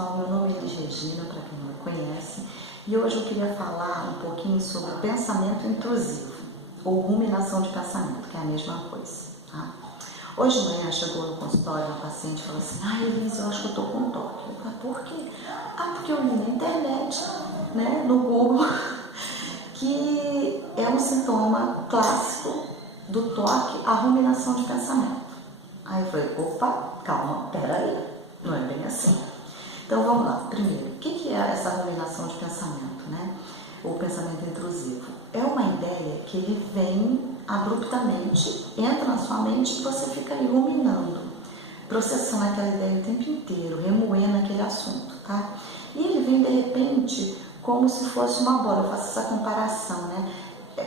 pessoal, meu nome é Elis Regina, para quem não me conhece, e hoje eu queria falar um pouquinho sobre pensamento intrusivo, ou ruminação de pensamento, que é a mesma coisa, tá? Hoje de manhã chegou no consultório uma paciente e falou assim: Elis, eu acho que eu estou com toque. Eu falei: por quê? Porque eu li na internet, né, no Google, que é um sintoma clássico do toque, a ruminação de pensamento. Aí eu falei: opa, calma, peraí, não é bem assim. Então vamos lá. Primeiro, o que é essa ruminação de pensamento, né? Ou pensamento intrusivo? É uma ideia que ele vem abruptamente, entra na sua mente e você fica ali ruminando, processando aquela ideia o tempo inteiro, remoendo aquele assunto, tá? E ele vem de repente como se fosse uma bola. Eu faço essa comparação, né?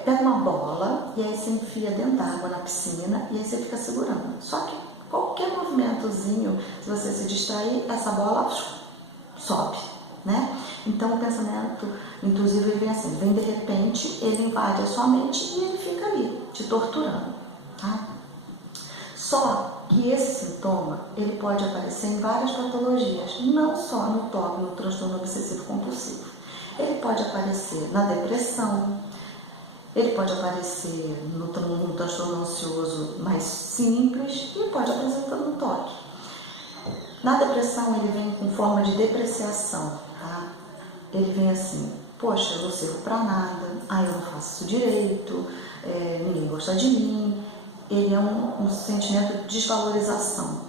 Pega uma bola e aí você enfia dentro da água na piscina e aí você fica segurando. Só que qualquer movimentozinho, se você se distrair, essa bola sobe, né? Então o pensamento intrusivo ele vem assim, vem de repente, ele invade a sua mente e ele fica ali, te torturando, tá? Só que esse sintoma, ele pode aparecer em várias patologias, não só no TOC, no transtorno obsessivo compulsivo. Ele pode aparecer na depressão, ele pode aparecer no transtorno ansioso mais simples e pode apresentar no TOC. Na depressão ele vem com forma de depreciação, tá? Ele vem assim: poxa, eu não sirvo pra nada, eu não faço isso direito, ninguém gosta de mim. Ele é um sentimento de desvalorização.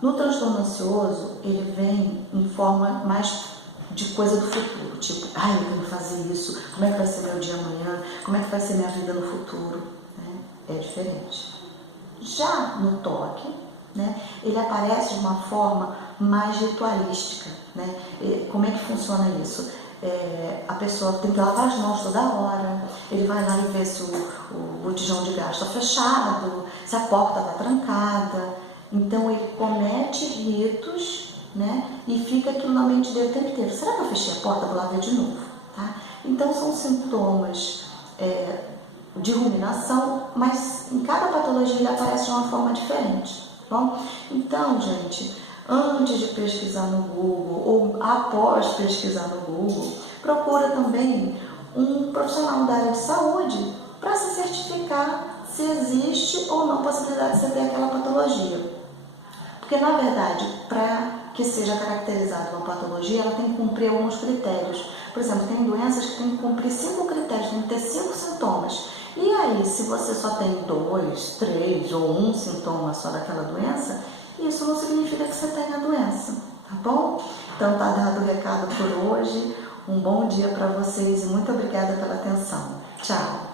No transtorno ansioso, ele vem em forma mais de coisa do futuro, tipo, eu tenho que fazer isso, como é que vai ser meu dia amanhã, como é que vai ser minha vida no futuro, né? É diferente. Já no TOC, né, ele aparece de uma forma mais ritualística, né? Como é que funciona isso? A pessoa tem que lavar as mãos toda hora, ele vai lá e vê se o botijão de gás está fechado, se a porta está trancada. Então ele comete ritos, né, e fica aquilo na mente dele o tempo inteiro. Será que eu fechei a porta? Vou lá ver de novo, tá? Então são sintomas de ruminação, mas em cada patologia ele aparece de uma forma diferente, tá bom? Então, gente, antes de pesquisar no Google ou após pesquisar no Google, procura também um profissional da área de saúde para se certificar se existe ou não possibilidade de você ter aquela patologia. Porque, na verdade, para que seja caracterizada uma patologia, ela tem que cumprir alguns critérios. Por exemplo, tem doenças que tem que cumprir 5 critérios, tem que ter 5 sintomas. E aí, se você só tem 2, 3 ou 1 sintoma só daquela doença, isso não significa que você tenha a doença, tá bom? Então, tá dado o recado por hoje. Um bom dia para vocês e muito obrigada pela atenção. Tchau!